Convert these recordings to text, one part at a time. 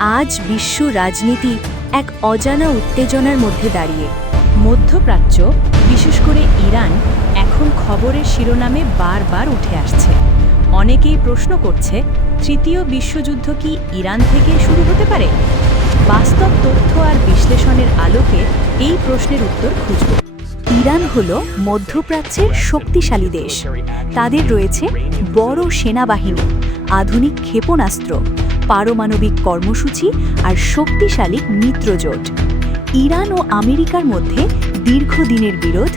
আজ বিশ্ব রাজনীতি এক অজানা উত্তেজনার মধ্যে দাঁড়িয়ে। মধ্যপ্রাচ্য, বিশেষ করে ইরান, এখন খবরের শিরোনামে বারবার উঠে আসছে। অনেকেই প্রশ্ন করছে, তৃতীয় বিশ্বযুদ্ধ কি ইরান থেকে শুরু হতে পারে? বাস্তব তথ্য আর বিশ্লেষণের আলোকে এই প্রশ্নের উত্তর খুঁজব। ইরান হল মধ্যপ্রাচ্যের শক্তিশালী দেশ। তাদের রয়েছে বড় সেনাবাহিনী, আধুনিক ক্ষেপণাস্ত্র পারমাণবিক কর্মসূচি আর শক্তিশালী মিত্রজোট। ইরান ও আমেরিকার মধ্যে দীর্ঘদিনের বিরোধ,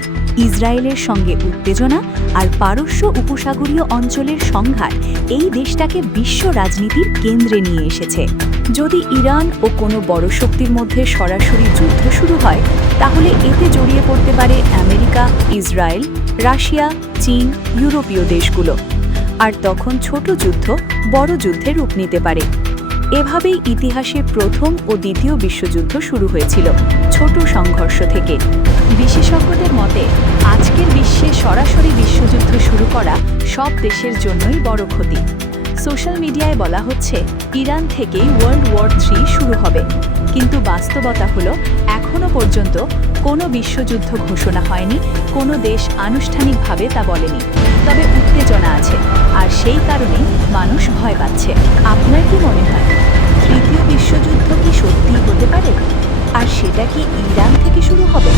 ইসরায়েলের সঙ্গে উত্তেজনা আর পারস্য উপসাগরীয় অঞ্চলের সংঘাত এই দেশটাকে বিশ্ব রাজনীতির কেন্দ্রে নিয়ে এসেছে। যদি ইরান ও কোনো বড় শক্তির মধ্যে সরাসরি যুদ্ধ শুরু হয়, তাহলে এতে জড়িয়ে পড়তে পারে আমেরিকা, ইসরায়েল, রাশিয়া, চীন, ইউরোপীয় দেশগুলো। আর তখন ছোট যুদ্ধ বড় যুদ্ধে রূপ নিতে পারে। এভাবেই ইতিহাসে প্রথম ও দ্বিতীয় বিশ্বযুদ্ধ শুরু হয়েছিল ছোট সংঘর্ষ থেকে। বিশেষজ্ঞদের মতে, আজকের বিশ্বে সরাসরি বিশ্বযুদ্ধ শুরু করা সব দেশের জন্যই বড় ক্ষতি। সোশ্যাল মিডিয়ায় বলা হচ্ছে, ইরান থেকেই ওয়ার্ল্ড ওয়ার থ্রি শুরু হবে। কিন্তু বাস্তবতা হলো এখনও পর্যন্ত কোনো বিশ্বযুদ্ধ ঘোষণা হয়নি, কোনো দেশ আনুষ্ঠানিকভাবে তা বলেনি। তবে উত্তেজনা আছে। ভয় পাচ্ছে আপনার কি মনে হয়, তৃতীয় বিশ্বযুদ্ধ কি সত্যি হতে পারে? আর সেটা কি ইরান থেকে শুরু হবে?